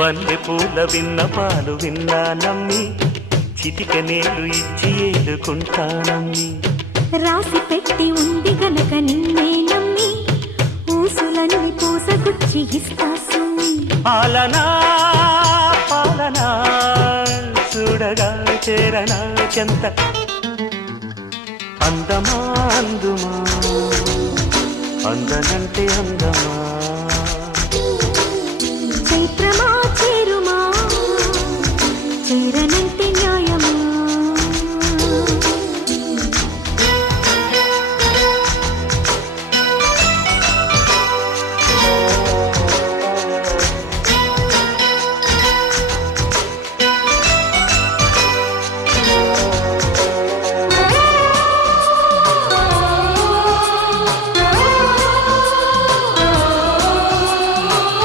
వల్లె పూల విన్నపాలు విన్నా నమ్మి చిటిక నేలు ఇచ్చి ఏలుకుంటానమ్మి రాసి పెట్టి ఉంది గనక నిన్నే నమ్మి ఊసులన్నీ పూసగుచ్చి ఇస్తా సుమ్మి పాలనా పాలనా చూడగా చేరనా చెంత అందమా అందుమా అందనంటే అందమా చైత్రమా